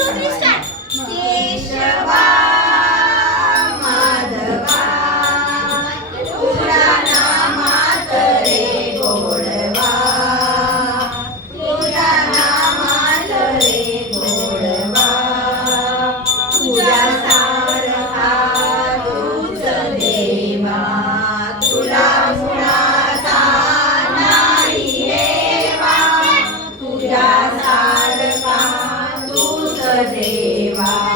to तूच